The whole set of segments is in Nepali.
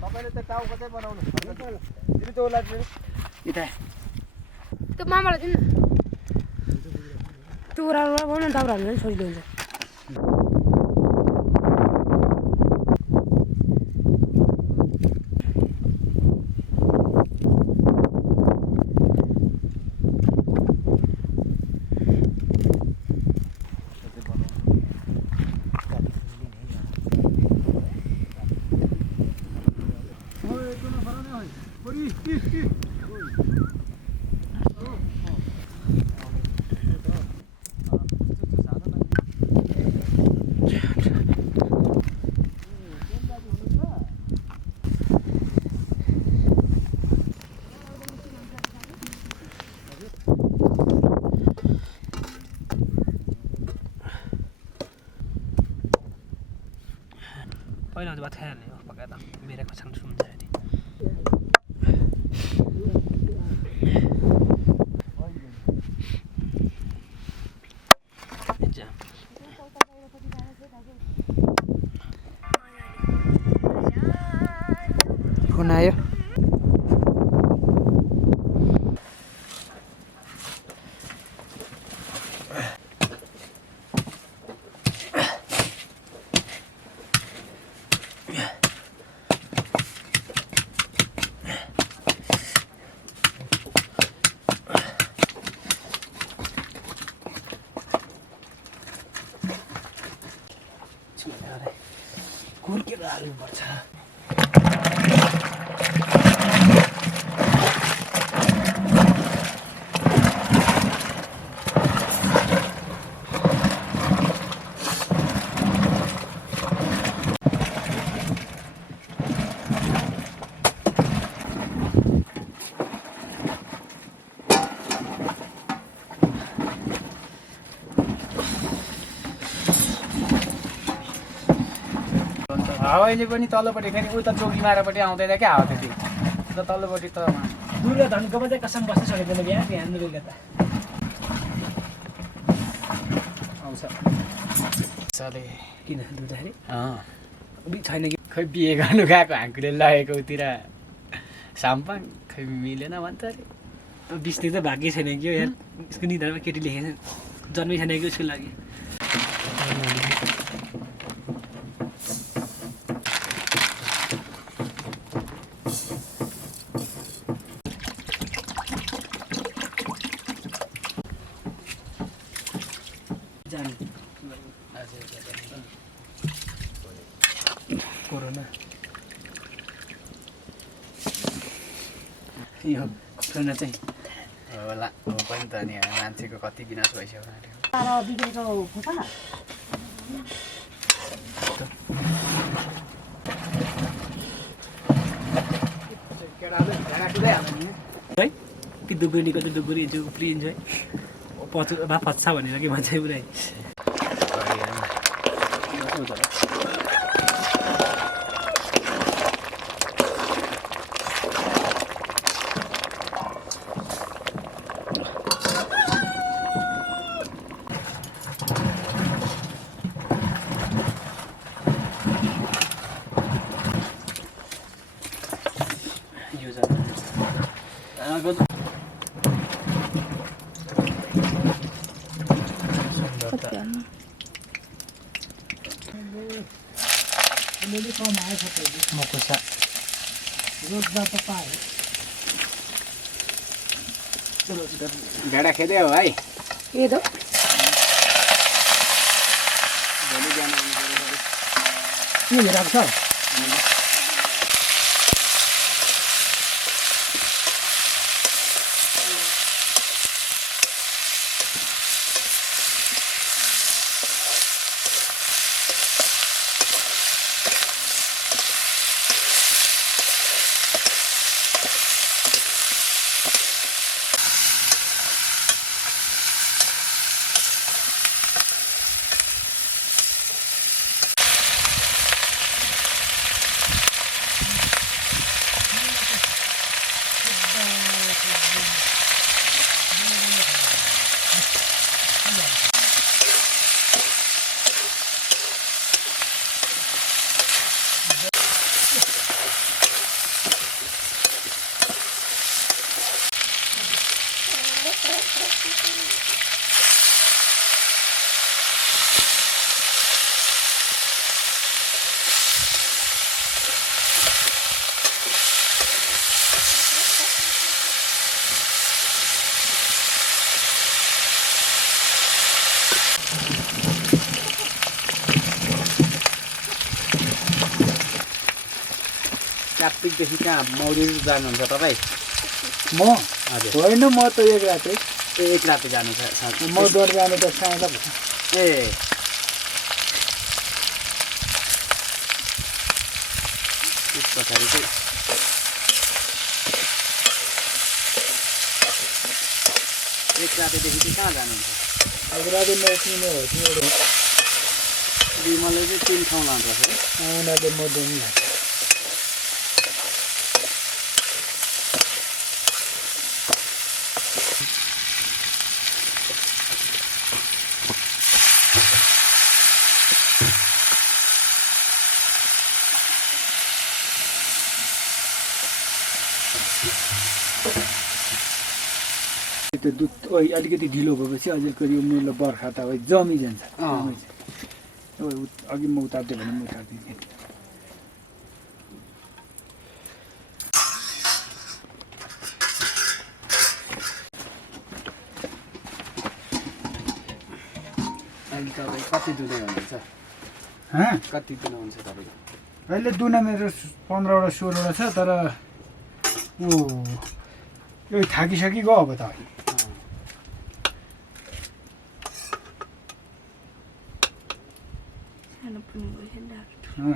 तपाईँले त टाउ कतै बनाउनु तिमी त्यो लाग्छ यता त्यो मामालाई दिनु न त्यो ओह्रालो बनाउनु न दाउरा हाल्नु सजिलो हुन्छ पहिला भात खाइहाल्ने हो पकाएर मेरो खसाङ सुन्छ नि फोन आयो कुर्केर हाल्नुपर्छ हावाले पनि तल्लोपट्टि फेरि उता जोगी मारापट्टि आउँदैन क्या हावा त्यति त तल्लोपट्टि त दुर्योधनको चाहिँ कसम बस्न सकेको बिहा बिहान बेलुका त आउँछ साले किन दुधारी छैन कि खै बिहे गर्नु गएको हाँकुले लगेको उतिर साम्पाङ खै मिलेन भन्छ अरे बिस्ने त भाग्य छैन कि हो यार उसको निधारमा केटी लेखेको जन्मै छैन कि उसको लागि कोरोना यो कोरोना चाहिँ होला हो पनि त नि मान्छेको कति विनाश भइसक्यो है कि दुगुरीको चाहिँ दुगुरी जो उफ्रिन्छ है पच्छ भनेर कि भन्छ पुरै मकुसा भेडा खेद्यो है ए त भेडा छ कार्तिकदेखि कहाँ मौरी जानुहुन्छ तपाईँ? म हजुर होइन, म त एक रातै एक राति जानु छ म डर जानु त साँझ ए त्यस पछाडि चाहिँ एक रातिदेखि चाहिँ कहाँ जानुहुन्छ? एक राति नउठ्ने हो त्यो विमलले चाहिँ 3 ठाउँ लान्छ है। उनीहरूले म डोमी लाग्छ। त्यो दुध अलिकति ढिलो भएपछि अझै करिब मेरो बर्खा त जमिजान्छ। अघि म उतार्थेँ भने म उतार्दिन्थेँ। अहिले तपाईँ कति दुधै हुनुहुन्छ? कति दुध हुन्छ तपाईँको? अहिले दुना मेरो 15वटा 16वटा छ, तर यो थाकिसकी गयो अब त।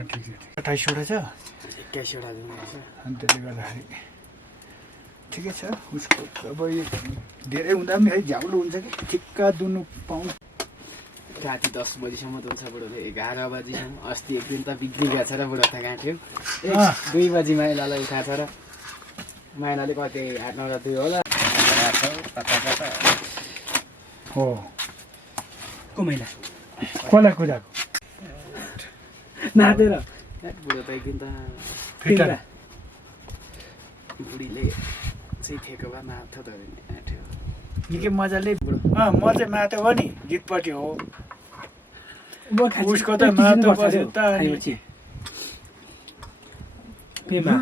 ठिक छ, 28वटा छ, 21वटा दुध छ। अनि त्यसले गर्दाखेरि ठिकै छ। उसको अब यो धेरै हुँदा पनि है झ्याउलो हुन्छ कि ठिक्का दुनु पाउनु। राति 10 बजीसम्म दुन्छ बुढोले, 11 बजीसम्म। अस्ति एक दिन त बिग्री गएछ र बुढो त गाँठ्यो। 2 बजी माइलालाई उठाएको छ र माइलाले कति 8-9 2 होला हो। को महिला कसलाई कुदाएको नादेर बुढो त एक दिन त फिर्ता बुढीले चाहिँ ठेको भए माथो त आँट्यो। निकै मजाले बुढो। म चाहिँ मातो हो नि, जितपट्टि हो। उसको त मातो बस्यो त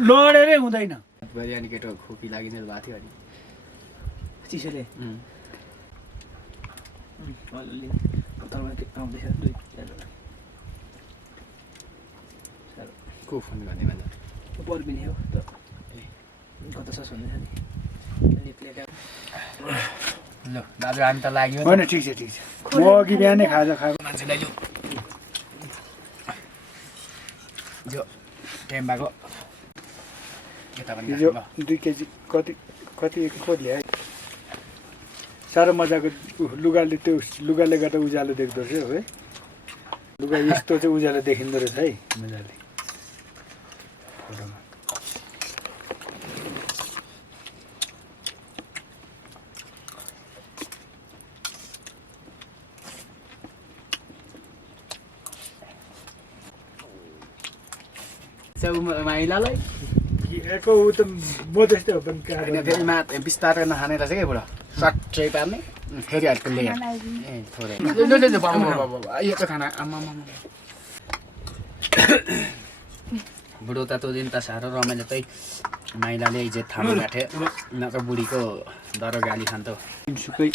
लडेरै हुँदैन। भरि अनि केटो खोकी लागिने भएको थियो अनि चिसोले को फोन गर्ने भन्दा पर्बिने हो त कता सस हुँदैछ नि ल दाजु हामी त लाग्यो होइन, ठिक छ ठिक छ। म अघि बिहानै खाजा खाएको मान्छेलाई जो टाइम भएको यता पनि हिजो 2 केजी कति एक खो ल्याए। साह्रो मजाको लुगाले, त्यो लुगाले गर्दा उज्यालो देख्दो रहेछ है। लुगा यस्तो चाहिँ उज्यालो देखिँदो रहेछ है मजाले फोटोमा। माइलालाई एको ऊ त म त्यस्तै हो पनि फेरि बिस्तारै नखाने रहेछ क्या बुढो, सट्टै पार्ने फेरि अर्को ल्याएर ए थोरै यो त खाना आमा बुढो त त्यो दिन त साह्रो रमाइलो चाहिँ माइलाले इज्जत थाहा काट्यो, नत्र बुढीको दरो गाली खान्थ्यो। सुकै